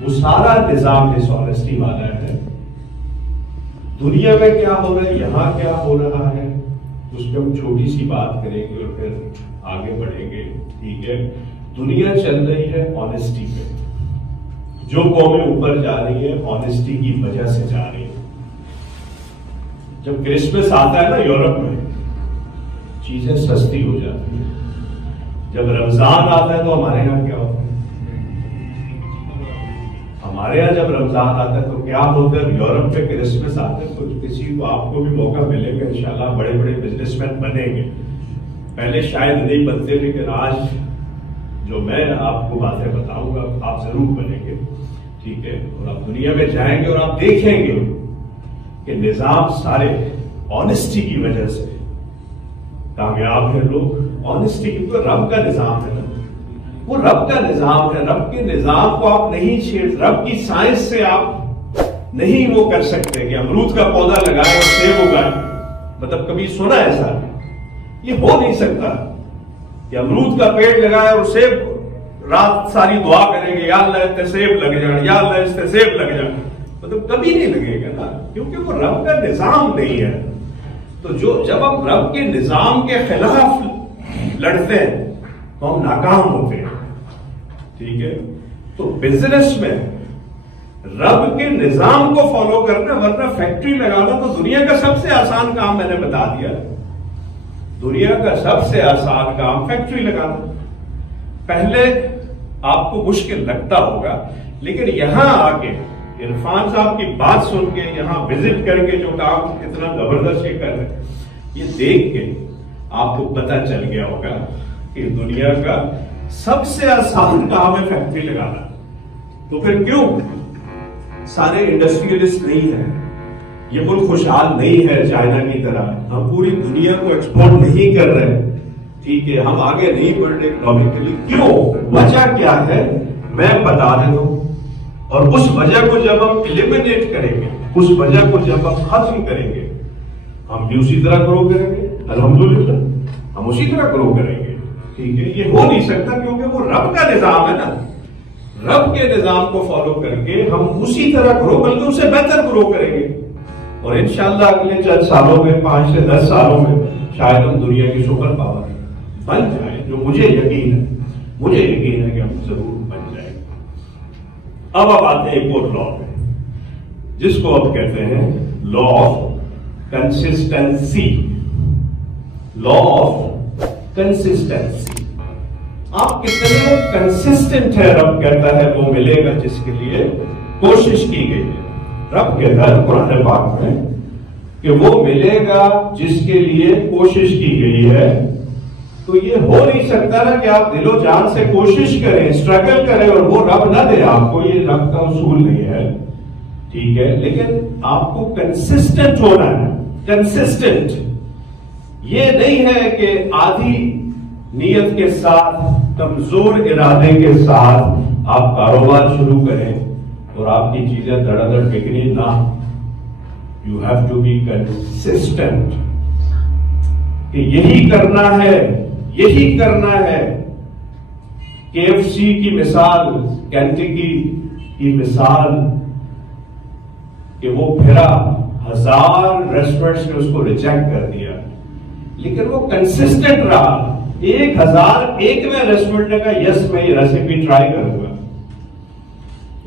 वो सारा निजाम डिसऑनेस्टी वाला है। दुनिया में क्या हो रहा है, यहां क्या हो रहा है, उस पर हम छोटी सी बात करेंगे और फिर आगे बढ़ेंगे। ठीक है, दुनिया चल रही है ऑनेस्टी पे। जो कौमें ऊपर जा रही है ऑनेस्टी की वजह से जा रही है। जब क्रिसमस आता है ना यूरोप में, चीजें सस्ती हो जाती है। जब रमजान आता है तो हमारे यहाँ क्या होता है, हमारे यहाँ जब रमजान आता है तो क्या होता है, यूरोप में क्रिसमस आता है तो किसी को आपको भी मौका मिलेगा इंशाल्लाह, बड़े बड़े बिजनेसमैन बनेंगे। पहले शायद नहीं बनते, लेकिन आज जो मैं आपको बातें बताऊंगा आप जरूर बनेंगे। ठीक है, और आप दुनिया में जाएंगे और आप देखेंगे कि निजाम सारे ऑनेस्टी की वजह से कामयाब है लोग। ऑनेस्टी की तो रब का निजाम है ना, वो रब का निजाम है। रब के निजाम को आप नहीं छेड़, रब की साइंस से आप नहीं वो कर सकते कि अमरूद का पौधा लगाए और सेब उगाए। मतलब कभी सुना ऐसा? ये हो नहीं सकता कि अमरूद का पेड़ लगाए और सेब, रात सारी दुआ करेंगे या अल्लाह इससे सेब लग जाए, या अल्लाह इससे सेब लग जाए, मतलब कभी नहीं लगेगा ना, क्योंकि वो रब का निजाम नहीं है। तो जब हम रब के निजाम के खिलाफ लड़ते हैं तो हम नाकाम होते हैं। ठीक है, तो बिजनेस में रब के निजाम को फॉलो करना, वरना फैक्ट्री लगाना तो दुनिया का सबसे आसान काम मैंने बता दिया। दुनिया का सबसे आसान काम फैक्ट्री लगाना। पहले आपको मुश्किल लगता होगा, लेकिन यहां आके इरफान साहब की बात सुन के, यहां विजिट करके जो काम इतना जबरदस्त ये कर रहे हैं, ये देख के आपको पता चल गया होगा कि दुनिया का सबसे आसान काम है फैक्ट्री लगाना। तो फिर क्यों सारे इंडस्ट्रियलिस्ट नहीं है, ये मुल्क खुशहाल नहीं है चाइना की तरह, हम पूरी दुनिया को एक्सपोर्ट नहीं कर रहे। ठीक है, हम आगे नहीं बढ़ रहे इकोनॉमिकली। क्यों? वजह क्या है मैं बता देता हूं, और उस वजह को जब हम एलिमिनेट करेंगे, उस वजह को जब हम खत्म करेंगे, हम भी उसी तरह ग्रो करेंगे। अल्हम्दुलिल्लाह हम उसी तरह ग्रो करेंगे। ठीक है, ये हो नहीं सकता क्योंकि वो रब का निजाम है ना। रब के निजाम को फॉलो करके हम उसी तरह ग्रो, बल्कि उससे बेहतर ग्रो करेंगे। और इंशाल्लाह अगले चंद सालों में, 5 से 10 सालों में शायद हम दुनिया की सुपर पावर बन जाए, जो मुझे यकीन है कि हम जरूर बन जाएंगे। अब आते हैं एक और लॉ में, जिसको अब कहते हैं law of consistency. Law of consistency. आप कितने कंसिस्टेंट है, रब कहता है वो मिलेगा जिसके लिए कोशिश की गई है। रब कहता है कुरान पाक में कि वो मिलेगा जिसके लिए कोशिश की गई है। तो ये हो नहीं सकता ना कि आप दिलो जान से कोशिश करें, स्ट्रगल करें और वो रब ना दे आपको, ये रब का उसूल नहीं है। ठीक है, लेकिन आपको कंसिस्टेंट होना है। कंसिस्टेंट ये नहीं है कि आधी नीयत के साथ, कमजोर इरादे के साथ आप कारोबार शुरू करें और आपकी चीजें धड़ाधड़ बिकनी ना। You have to be consistent कि यही करना है, यही करना है। KFC की मिसाल, कैंटिकी की मिसाल, कि वो फिरा, 1000 रेस्टोरेंट्स ने उसको रिजेक्ट कर दिया, लेकिन वो कंसिस्टेंट रहा। 1001वें रेस्टोरेंट ने कहा यस मैं ये रेसिपी ट्राई करूंगा।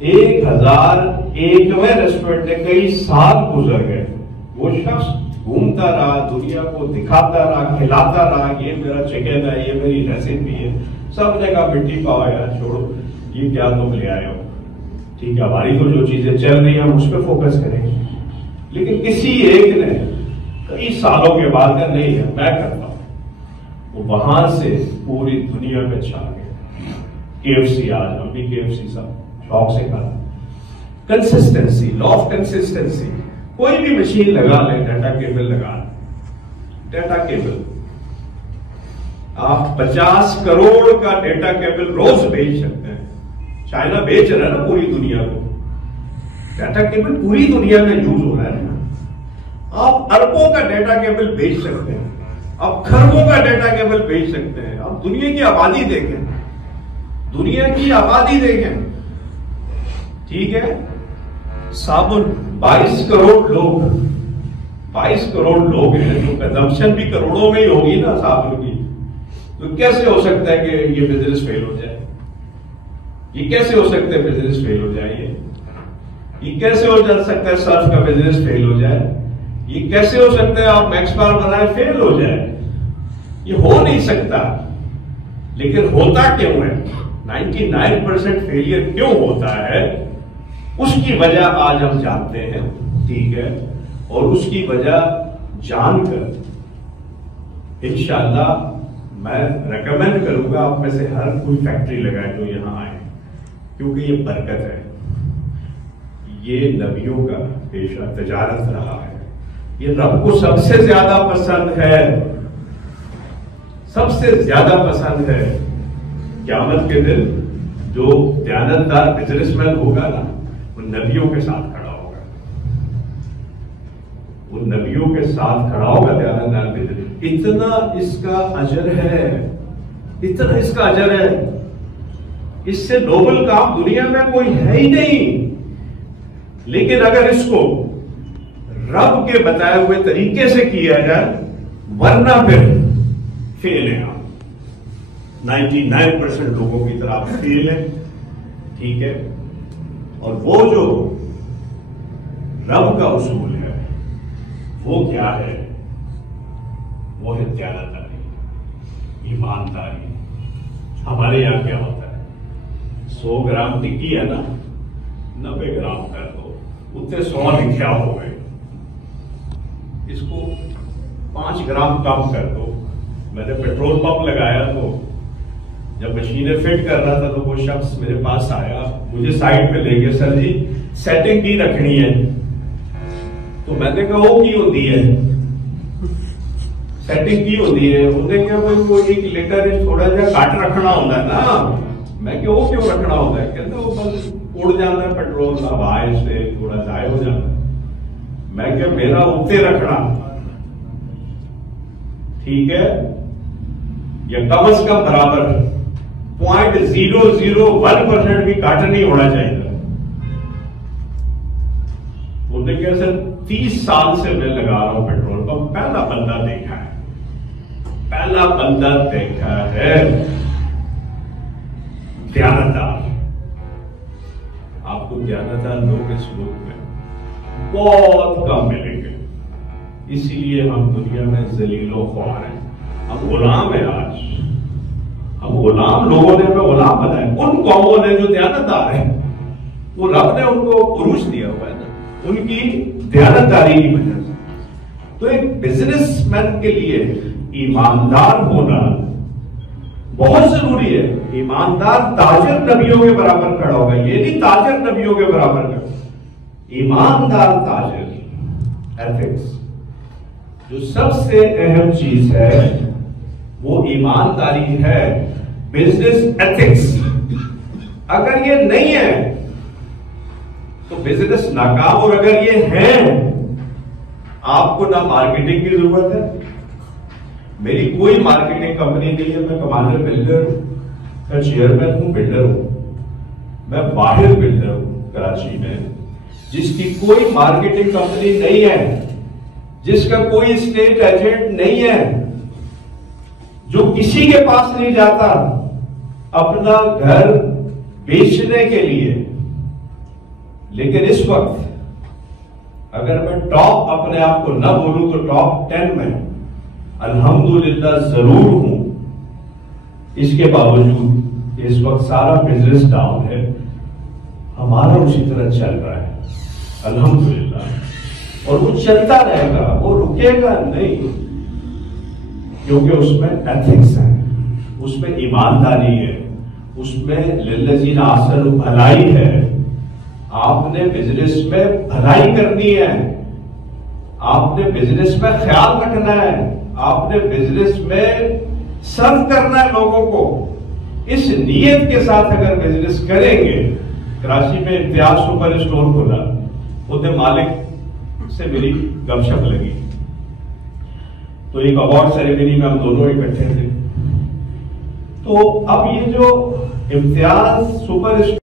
1001वें रेस्टोरेंट ने कई साल गुजर गए, वो शख्स घूमता रहा, दुनिया को दिखाता रहा, खिलाता रहा, ये मेरा चिकन है, ये मेरी रेसिपी है। सब ने कहा मिट्टी पाओ यार, छोड़ो, ये क्या तुम ले आए हो। ठीक है, हमारी तो जो चीजें चल रही हैं हम उस पर फोकस करेंगे। लेकिन किसी एक ने कई सालों के बाद का नहीं है, मैं करता हूं, वो वहां से पूरी दुनिया में छा गया। KFC, आज हम भी KFC सब शौक से खाना। Consistency, law of consistency. कोई भी मशीन लगा ले, डाटा केबल लगा, डाटा केबल आप 50 करोड़ का डाटा केबल रोज बेच सकते हैं। चाइना बेच रहा है ना पूरी दुनिया को, डाटा केबल पूरी दुनिया में यूज हो रहा है ना। आप अरबों का डाटा केबल बेच सकते हैं, आप खरबों का डाटा केबल बेच सकते हैं। आप दुनिया की आबादी देखें, दुनिया की आबादी देखें। ठीक है, साबुन 22 करोड़ लोग, 22 करोड़ लोग हैं, तो कंजम्पशन भी करोड़ों में ही होगी ना साबुन की। तो कैसे हो सकता है कि ये बिजनेस फेल हो जाए? ये कैसे हो सकता है बिजनेस फेल हो जाए? ये कैसे हो जा सकता है सर्फ का बिजनेस फेल हो जाए? ये कैसे हो सकता है आप मैक्स बार बनाए फेल हो जाए? ये हो नहीं सकता। लेकिन होता क्यों है? 99% फेलियर क्यों होता है, उसकी वजह आज हम जानते हैं, ठीक है। और उसकी वजह जानकर इंशाअल्लाह मैं रेकमेंड करूंगा आप में से हर कोई फैक्ट्री लगाए जो यहां आए, क्योंकि ये बरकत है। ये नबियों का पेशा तजारत रहा है, ये रब को सबसे ज्यादा पसंद है, सबसे ज्यादा पसंद है। क़यामत के दिन जो दयानतदार बिजनेसमैन होगा ना, वो नबियों के साथ खड़ा होगा, वो नबियों के साथ खड़ा होगा दयानतदार बिजनेस। इतना इसका अजर है, इतना इसका अजर है, इससे नोबल काम दुनिया में कोई है ही नहीं। लेकिन अगर इसको रब के बताए हुए तरीके से किया जाए, वरना फिर फेल है आप। 99% लोगों की तरह फेल है, ठीक है। और वो जो रब का उसूल है वो क्या है? वो है दयानतदारी, ईमानदारी। हमारे यहां क्या होता है, 100 ग्राम टिक्की है ना, 90 ग्राम कर दो, उतने 100 लिखा हो गए, इसको 5 ग्राम कम कर दो। मैंने पेट्रोल पंप लगाया तो जब मशीनें फिट कर रहा था तो वो शख्स मेरे पास आया, मुझे साइड पे ले गया, सर जी सेटिंग की रखनी है। तो मैंने कहा वो की होती है, सेटिंग की होती है। उन्हें क्या कोई 1 लीटर थोड़ा सा घट रखना होता है ना। मैं क्या वो क्यों रखना होता है? कहते वो बस उड़ जाता है पेट्रोल का हवाए से थोड़ा जाए हो जाता है। मैं क्या मेरा उतने रखना, ठीक है, या कम से कम बराबर 0.001% भी घट नहीं होना चाहिए। उन्होंने कहा सर 30 साल से मैं लगा रहा हूं पेट्रोल पंप, पहला बंदा देखा है, पहला बंदा देखा है दयानतदार। आपको दयानतदार लोग इस मुल्क में बहुत कम मिलेंगे, इसीलिए हम दुनिया में जलीलो ख्वार हैं, हम गुलाम हैं। आज हम गुलाम, लोगों ने हमें गुलाम बनाए। उन कौमों ने जो दयानतदार है, वो रब ने उनको उरूज दिया हुआ है ना, उनकी दयानतदारी की वजह से। तो एक बिजनेसमैन के लिए ईमानदार होना बहुत जरूरी है। ईमानदार ताजर नबियों के बराबर खड़ा होगा, ये नहीं ताजर नबियों के बराबर खड़ा। ईमानदार ताजर, एथिक्स जो सबसे अहम चीज है वो ईमानदारी है, बिजनेस एथिक्स। अगर ये नहीं है तो बिजनेस नाकाम। और अगर ये है, आपको ना मार्केटिंग की जरूरत है, मेरी कोई मार्केटिंग कंपनी नहीं है, मैं कमांडर बिल्डर का चेयरमैन हूं, बिल्डर हूं, मैं बाहर बिल्डर हूं कराची में, जिसकी कोई मार्केटिंग कंपनी नहीं है, जिसका कोई स्टेट एजेंट नहीं है, जो किसी के पास नहीं जाता अपना घर बेचने के लिए। लेकिन इस वक्त अगर मैं टॉप अपने आप को न बोलूं तो टॉप 10 में अल्हम्दुलिल्लाह जरूर हूं। इसके बावजूद इस वक्त सारा बिजनेस डाउन है, हमारा उसी तरह चल रहा है अल्हम्दुलिल्लाह, और वो चलता रहेगा, वो रुकेगा नहीं, क्योंकि उसमें एथिक्स है, उसमें ईमानदारी है, उसमें लिल्लज़ीना अहसनु भलाई है। आपने बिजनेस में भलाई करनी है, आपने बिजनेस में ख्याल रखना है, आपने बिजनेस में सर्व करना है लोगों को। इस नीयत के साथ अगर बिजनेस करेंगे, कराची में इम्तियाज सुपर स्टोर खोला, उधर मालिक से मेरी गपशप लगी, तो एक अवार्ड सेरेमनी में हम दोनों इकट्ठे थे। तो अब ये जो इम्तियाज सुपर